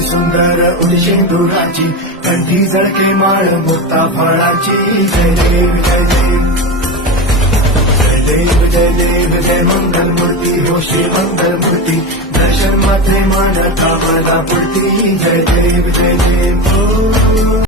सुंदर उडशेंदुराची, कंठी झळके माळ मुक्ता फळाची. जय देव जय देव जय देव जय देव जय मंगल मूर्ती हो श्री मंगल मूर्ती. दर्शन मात्रे मान कामना पूर्ती. जय देव जय देव.